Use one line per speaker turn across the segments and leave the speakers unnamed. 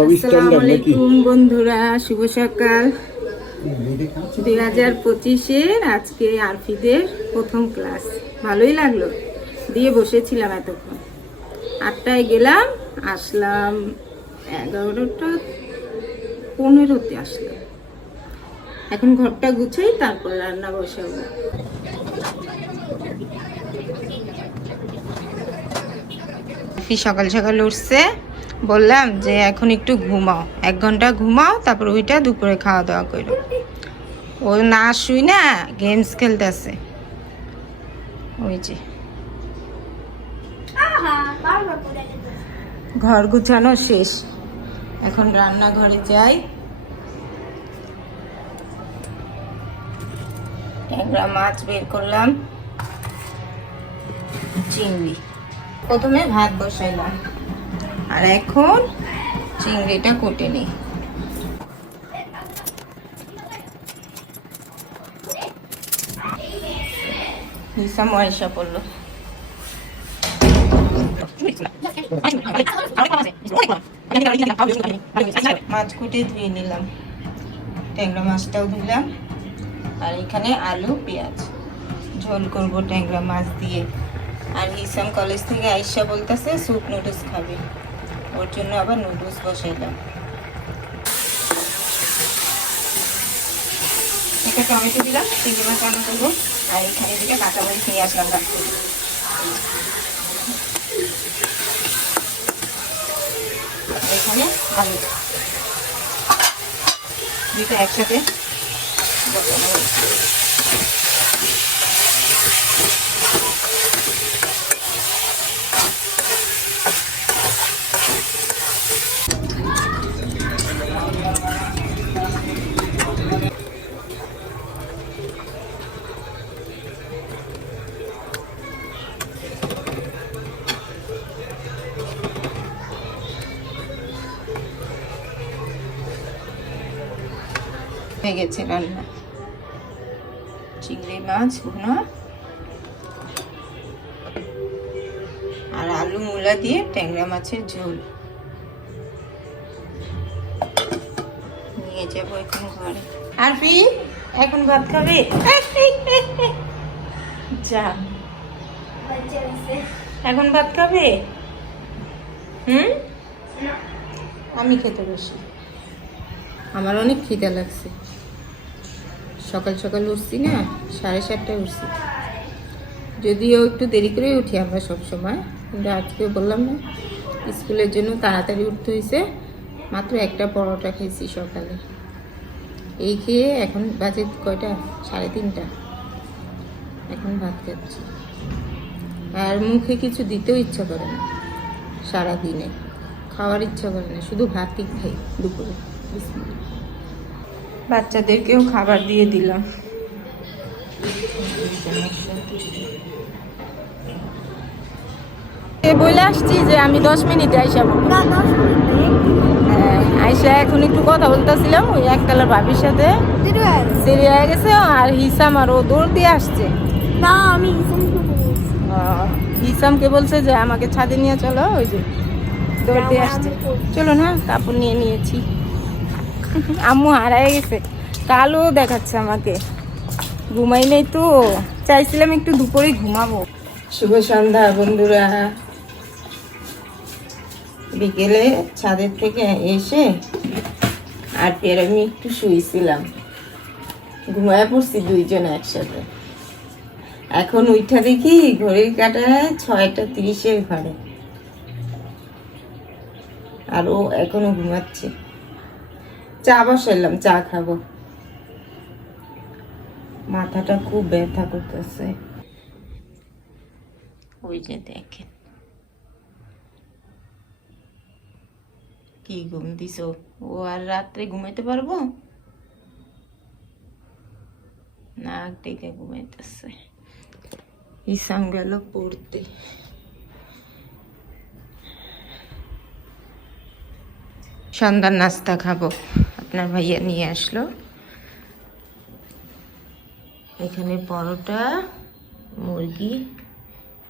সবই
আসসালামু
স্ট্যান্ডার্ড নাকি?
আলাইকুম বন্ধুরা শুভ সকাল। দুই হাজার পঁচিশের আজকে আরফিদের প্রথম ক্লাস। ভালোই লাগল দিয়ে বসেছিলাম এতক্ষণ। আটটায় গেলাম আসলাম এগারোটা পনেরোতে আসলাম। এখন ঘরটা গুছাই তারপর রান্না বসাবো। সকাল সকাল উঠছে। বললাম যে এখন একটু ঘুমাও। এক ঘণ্টা ঘুমাও তারপর ওইটা দুপুরে খাওয়া দাওয়া করো। ও না শুই না গেমস খেলতেছে। ওই যে। ঘর গুছানো শেষ। এখন রান্নাঘরে যাই। ট্যাংরা মাছ বের করলাম। চিংড়ি। প্রথমে ভাত বসাইলাম। আর এখন চিংড়িটা কুটে নিই। মাছ কুটে ধুয়ে নিলাম, ট্যাংরা মাছটাও ধুলাম, আর এখানে আলু, পেঁয়াজ। ঝোল করব ট্যাংরা মাছ দিয়ে। আর হিসাম কলেজ থেকে আইসা বলতেছে স্যুপ নুডলস খাবে। ওর জন্য আবার নুডলস বসাইলাম। একটা টমেটো দিলাম, চিংড়ি মাছ রান্না করব। আর এখানে দিকে কাঁচামরিচ নিয়ে আসলাম আর এখানে আলু। দুটো একসাথে হয়ে গেছে রান্না। চিংড়ি মাছ ভুনা আর আলু মূলা দিয়ে ট্যাংরা মাছের ঝোল। নিয়ে যাব এখন ঘরে। আরফি এখন ভাত খাবে? যা। এখন ভাত খাবে? হুম? আমি খেতে বসি। আমার অনেক খিদে লাগছে। সকাল সকাল উঠছি না, সাড়ে সাতটায় উঠছি। যদিও একটু দেরি করে উঠি আমরা সবসময় কিন্তু আজকে বললাম না, স্কুলের জন্য তাড়াতাড়ি উঠতে হয়েছে মাত্র একটা পরোটা খেয়েছি সকালে। এই খেয়ে এখন বাজে কয়টা? সাড়ে তিনটা। এখন ভাত খাচ্ছি। আর মুখে কিছু দিতেও ইচ্ছা করে না, সারাদিনে। খাওয়ার ইচ্ছা করে না, শুধু ভাতই খাই দুপুরে বিসমিল্লাহ। বাচ্চাদেরকেও খাবার দিয়ে দিলাম। বলে আসছি যে আমি দশ মিনিটে আইসা হ্যাঁ, আইসা এখন একটু কথা বলতেছিলাম ওই একতলার ভাবির সাথে। দেরি হয়ে গেছে। আর হিসাম আর ও দৌড় দিয়ে আসছে।
না আমি
হিসামকে বলছে। যে আমাকে ছাদে নিয়ে চলো ওই যে দৌড় দিয়ে আসছে। চলো না কাপড় নিয়ে নিয়েছি। আম্মু হারায় গেছে। কালো দেখাচ্ছে আমাকে। ঘুমাই নেই তো। চাইছিলাম একটু দুপুরে ঘুমাবো। শুভ সন্ধ্যা, বন্ধুরা। বিকেলে ছাদের থেকে এসে আর ফের আমি একটু শুয়েছিলাম। ঘুমায় পড়ছি দুইজন একসাথে। এখন উইঠা দেখি ঘড়ির কাটায় ছয়টা তিরিশের ঘরে। আর ও এখনও ঘুমাচ্ছে। চা বসাইলাম, চা খাব। মাথাটা খুব ব্যথা করতেছে। ওই যে দেখেন। কি ঘুম দিছ? ও আর রাত্রে ঘুমাইতে পারব? নাক ডেকে ঘুমাইতেছে। ইসাম গেল পড়তে। সন্ধ্যার নাস্তা খাব। আপনার ভাইয়া নিয়ে আসলো। এখানে পরোটা মুরগি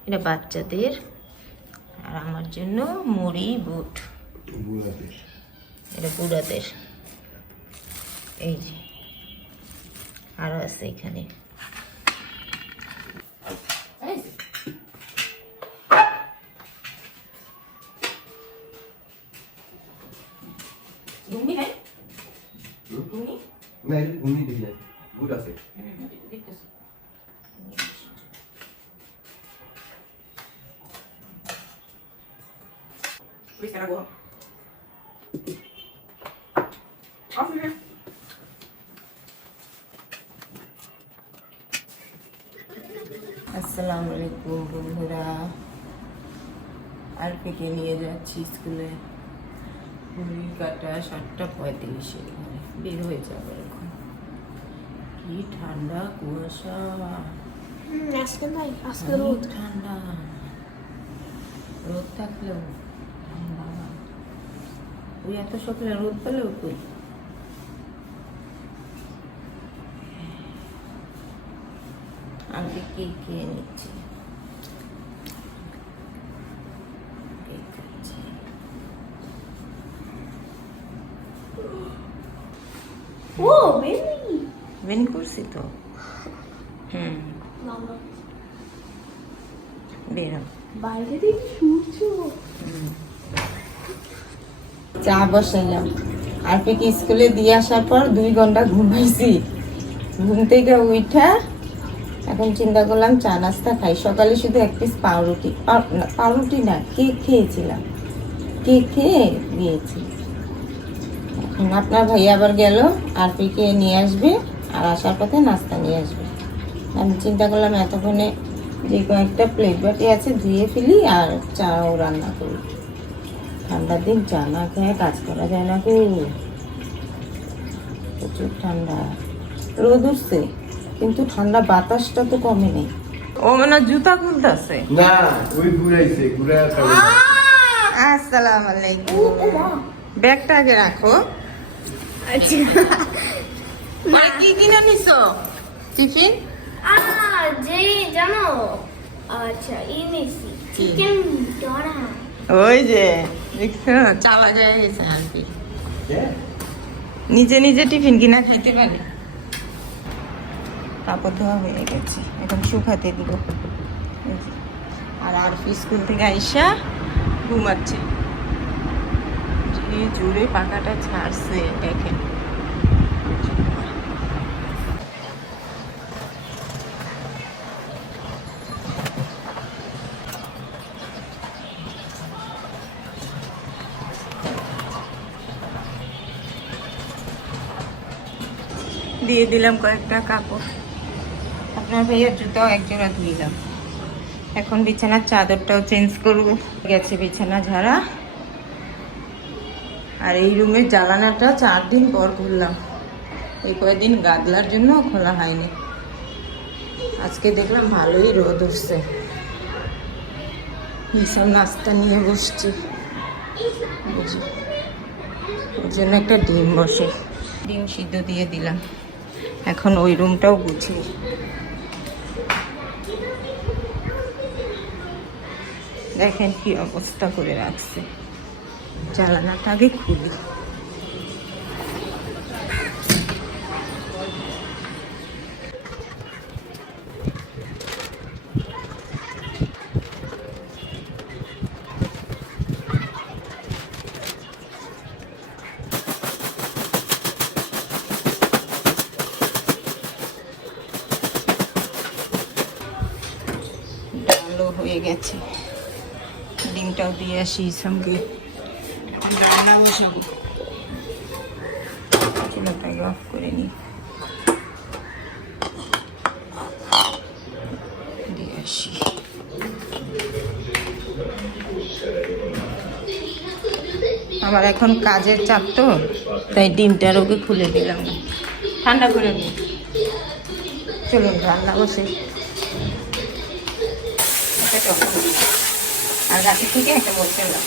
এটা বাচ্চাদের আর আমার জন্য মুড়ি বুট। এটা বুড়াদের। এই যে আরও আছে এখানে।
এটা ঘুমিয়ে দেখি গুড আছে
আসসালামু আলাইকুম বন্ধুরা আর পেকে নিয়ে যাচ্ছি স্কুলে ঘড়ি কাটা সাতটা পঁয়ত্রিশে বের হয়ে যাবে কি ঠান্ডা কুয়াশা।
আজকে ভাই আজকে রোদ।
ঠান্ডা। রোদ থাকলেও ঠান্ডা ওই এত সকালে রোদ পেলেও কই? আমি কি খেয়ে নিচ্ছি? কেক খাচ্ছি।
ও
করছি তো। হুম। বেরো।
বাইরে দেখি সূর্য
চা বসাইলাম। আর স্কুলে দিয়ে আসার পর দুই ঘণ্টা ঘুমাইছি। ঘুম থেকে উঠা এখন চিন্তা করলাম চা নাস্তা খাই। সকালে শুধু এক পিস পাউরুটি। না, পাউরুটি না কেক খেয়েছিলাম। কেক খেয়ে গিয়েছি। এখন আপনার ভাই আবার গেল। আর পিকে নিয়ে আসবে। আর আসার পথে নাস্তা নিয়ে আসবে। আমি চিন্তা করলাম এতক্ষণে যে কয়েকটা প্লেট বাটি আছে ধুয়ে ফেলি আর চাও রান্না করি। ঠান্ডার দিন চা না খেয়ে কাজ করা যায় না কো প্রচুর ঠান্ডা। রোদ উঠছে কিন্তু ঠান্ডা বাতাসটা তো কমে নেই। ও মানে জুতা খুলতেছে।
না ওই ঘুরাইছে ঘুরে
আসসালামু আলাইকুম। ব্যাগটা আগে রাখো।
আচ্ছা।
মানে কি কিনে নিছো টিফিন
আ যে জানো? আচ্ছা এনেছি
কি?
চিকেন ডরা
ওই যে দেখছ? চালা যায় গেছে আর কি? নিজে নিজে টিফিন কিনা খাইতে পারে। কাপড় ধোয়া হয়ে গেছে। এখন শুকাতে দিব। এই আর আর স্কুল থেকে আইসা ঘুমাচ্ছে। যে জোরে পাকাটা ছাড়ছে দেখেন। দিয়ে দিলাম কয়েকটা কাপড়। আপনার ভাইয়ের জুতাও এক জোড়া ধুইলাম এখন বিছানার চাদরটাও চেঞ্জ করব। গেছে বিছানা ঝাড়া। আর এই রুমের জ্বালানাটা চার দিন পর খুললাম। এই কয়েকদিন গাদলার জন্য খোলা হয়নি। আজকে দেখলাম ভালোই রোদ উঠছে। এইসব নাস্তা নিয়ে বসছি। ওর জন্য একটা ডিম বসে। ডিম সিদ্ধ দিয়ে দিলাম। এখন ওই রুমটাও বুঝি। দেখেন কি অবস্থা করে রাখছে। জানালাটা আগে খুলি ডালও হয়ে গেছে। ডিমটাও দিয়ে আসি সঙ্গে। রান্না বসাবো। চুলাটাকে অফ করে নিই দিয়ে আসি। আমার এখন কাজের চাপ তো, তাই ডিমটার ওকে খুলে দিলাম ঠান্ডা করে নিই চলুন, রান্না বসে। আর রাতে থেকে একটা বলতে না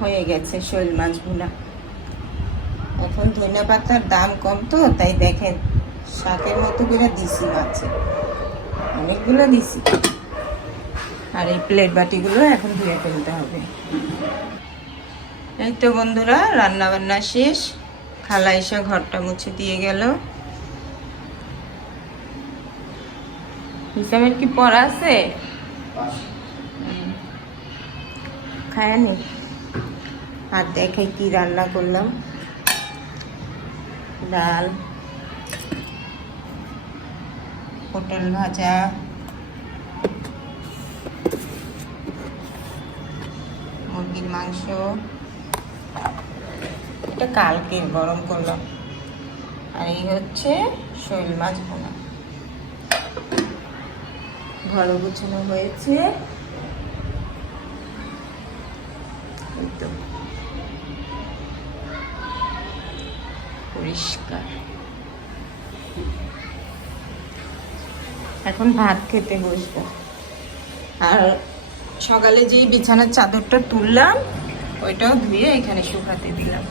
হয়ে গেছে শোল মাছ ভুনা এখন এখন ধনে পাতার দাম কম তো, তাই দেখেন, শাকের মতো করে দিছি মাছে। অনেকগুলো দিছি। আর এই প্লেট বাটিগুলো এখন ধুয়ে ফেলতে হবে। এই তো বন্ধুরা রান্না বান্না শেষ। খালা এসে ঘরটা মুছে দিয়ে গেল। হিসাবের কি পড়া আছে? খায়নি? আর দেখে কি রান্না করলাম? ডাল, পটল ভাজা। মুরগির মাংস। এটা কালকের গরম করলাম। আর এই হচ্ছে শৈল মাছ ভোনা। ঘর গুছানো হয়েছে। পরিষ্কার। এখন ভাত খেতে বসবো। আর সকালে যেই বিছানার চাদরটা তুললাম ওইটাও ধুয়ে এখানে শুকাতে দিলাম।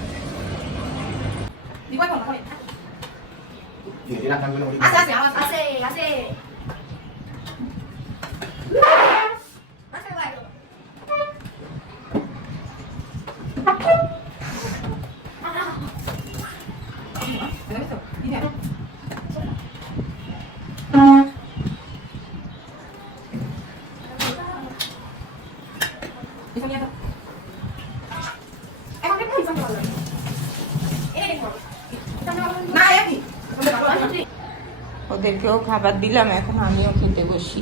আছে আছে
ওদেরকেও খাবার দিলাম, এখন আমিও খেতে বসি।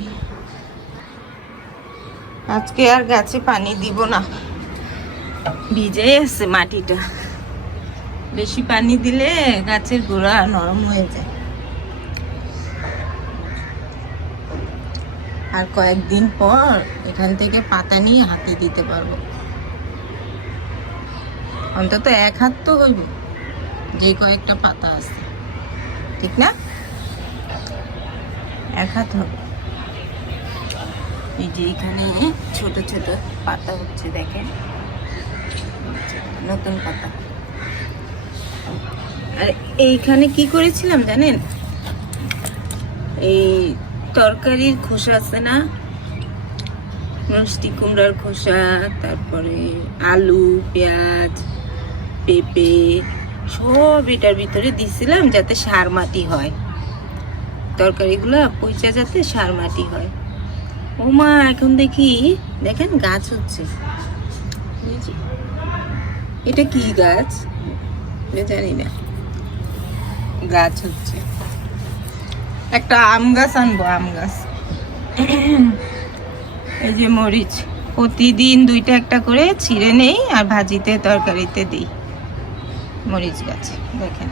আজকে আর গাছে পানি দিব না। ভিজে আছে মাটিটা। বেশি পানি দিলে গাছের গোড়া নরম হয়ে যায়। আর কয়েকদিন পর এখান থেকে পাতা নিয়ে হাতে দিতে পারব। অন্তত এক হাত তো হইব, যে কয়েকটা পাতা আছে। ঠিক না? এক হাত হবে। এই যে এখানে ছোট ছোট পাতা হচ্ছে, দেখেন। নতুন পাতা। আর এইখানে কি করেছিলাম জানেন? এই তরকারির খোসা আছে না? মিষ্টি কুমড়ার খোসা, তারপরে আলু, পেঁয়াজ, পেঁপে, সব এটার ভিতরে দিছিলাম যাতে সার মাটি হয়। তরকারিগুলো পয়সা যাতে সার মাটি হয়। ও মা, এখন দেখি, দেখেন গাছ হচ্ছে। এটা কি গাছ? জানি না। গাছ হচ্ছে। একটা আম গাছ আনব, আম গাছ। এই যে মরিচ। প্রতিদিন দুইটা একটা করে ছিঁড়ে নেই আর ভাজিতে, তরকারিতে দিই। মরিচ গাছ, দেখেন।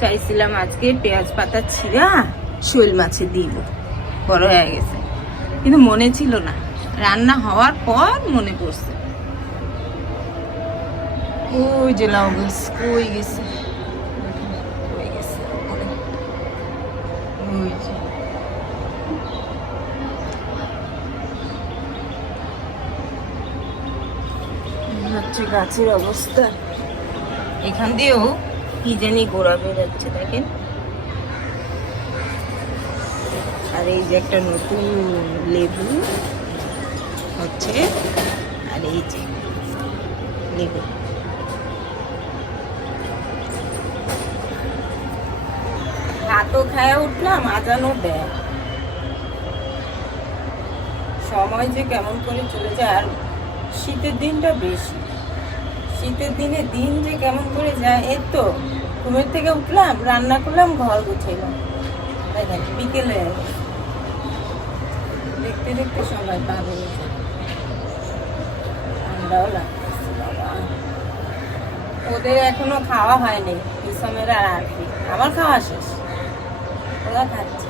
চাইছিলাম আজকে পেঁয়াজ পাতা ছিঁড়া, শৈল মাছে দিব। বড় হয়ে গেছে। কিন্তু মনে ছিল না। রান্না হওয়ার পর মনে পড়ছে। ওই যে লাউ গাছ, কই গেছে? গাছের অবস্থা। এখান দিয়েও কি জানি গোড়া বেরোচ্ছে দেখেন। আর এই যে একটা নতুন লেবু হচ্ছে, আর এই যে লেবু। ভাতও খায়া উঠলাম আজানও দেয়। সময় যে কেমন করে চলে যায়, আর শীতের দিনটা বেশি। শীতের দিনে দিন যে কেমন করে যায় এই তো ঘুমের থেকে উঠলাম, রান্না করলাম, ঘর গুছাইলাম। বিকেল। দেখতে দেখতে সময় যায়। ঠান্ডাও লাগতেছে, বাবা। ওদের এখনও খাওয়া হয়নি ইসমের আর আরফি আমার খাওয়া শেষ। ওরা খাচ্ছে।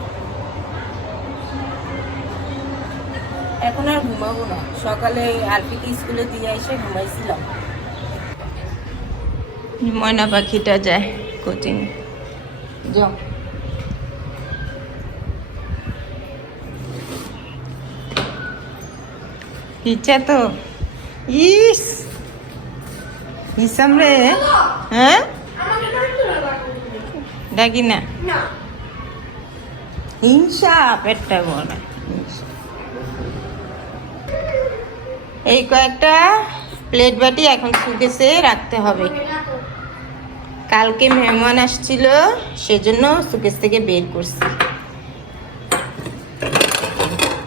এখন আর ঘুমাবো না। সকালে আরপিকে স্কুলে দিয়ে এসে ঘুমাইছিলাম। ময়না পাখিটা যায় কোচিং। যাও ইচ্ছা তো। ইস! হিসাম রে। হ্যাঁ? ডাকি না? হিংসা পেটটা বলে এই কয়েকটা প্লেট বাটি এখন সুকেসে রাখতে হবে। কালকে মেহমান আসছিল, সেজন্য সুকেশ থেকে বের করছি।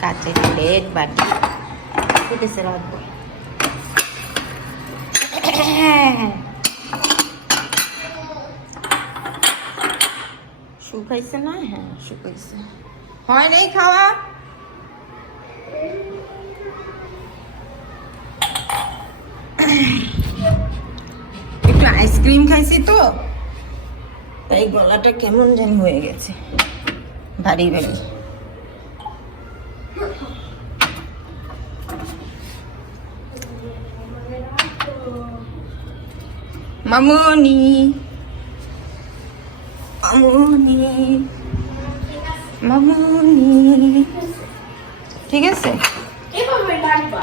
কাচের প্লেট বাটি। সুকেসে রাখব শুকাইছে না? হ্যাঁ শুকাইছে। হয় নাই খাওয়া? আইসক্রিম খাইছি তো। তাই গলাটা কেমন যেন হয়ে গেছে। ভারী ভারী। মামনি। মামনি। মামনি। ঠিক আছে?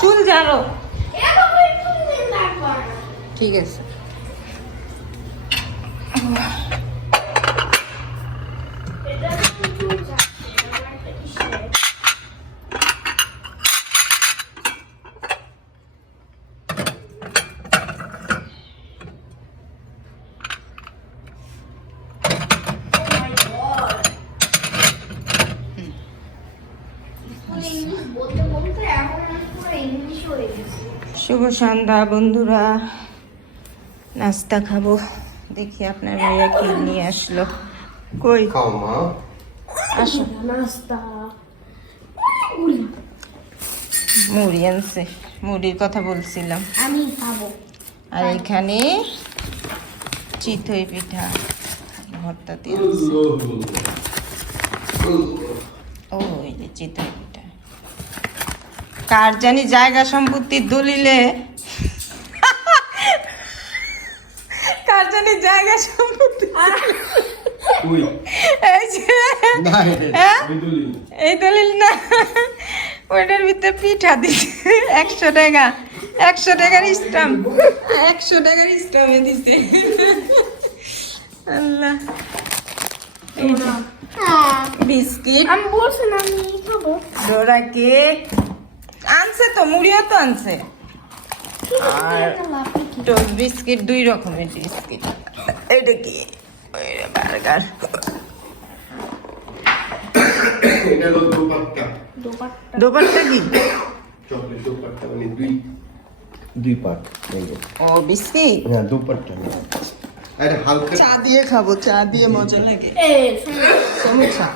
চুল জানো ঠিক আছে। শুভ সন্ধ্যা বন্ধুরা নাস্তা খাব। দেখি আপনার ভাইয়া কি নিয়ে আসলো। কই?
খাও মা।
আসো।
নাস্তা।
মুড়ি। আনছে। মুড়ির কথা বলছিলাম।
আমি খাব।
আর এখানে চিতই পিঠা ভর্তা দিয়ে আনছে। ও এই যে চিতই পিঠা। কার জানি জায়গা সম্পত্তির দলিলে কার জানি জায়গা সম্পত্তি।
উই
এই যে
না
হ্যাঁ? এই দলিল না। ওইটার ভিতরে পিঠা দিছে। একশো টাকা। একশো টাকার স্টাম্প। একশো টাকার স্টাম্পে দিছে। আল্লাহ। এই যে বিস্কিট।
আমি বলছিলাম আমি খাব।
Dora cake. আনছে তো মুড়িও তো আনছে। আর বিস্কিট দুই রকমের বিস্কিট। এটা কি বার্গার
এটা হলো দোপাট্টা
দোপাট্টা
দোপারটা কি
চকলেট দোপাট্টা মানে দুই দুই পার্ট এই যে
ও বিস্কিট
হ্যাঁ দোপাট্টা আরে হালকা
চা দিয়ে খাব চা দিয়ে মজা লাগে
এ
সমুচা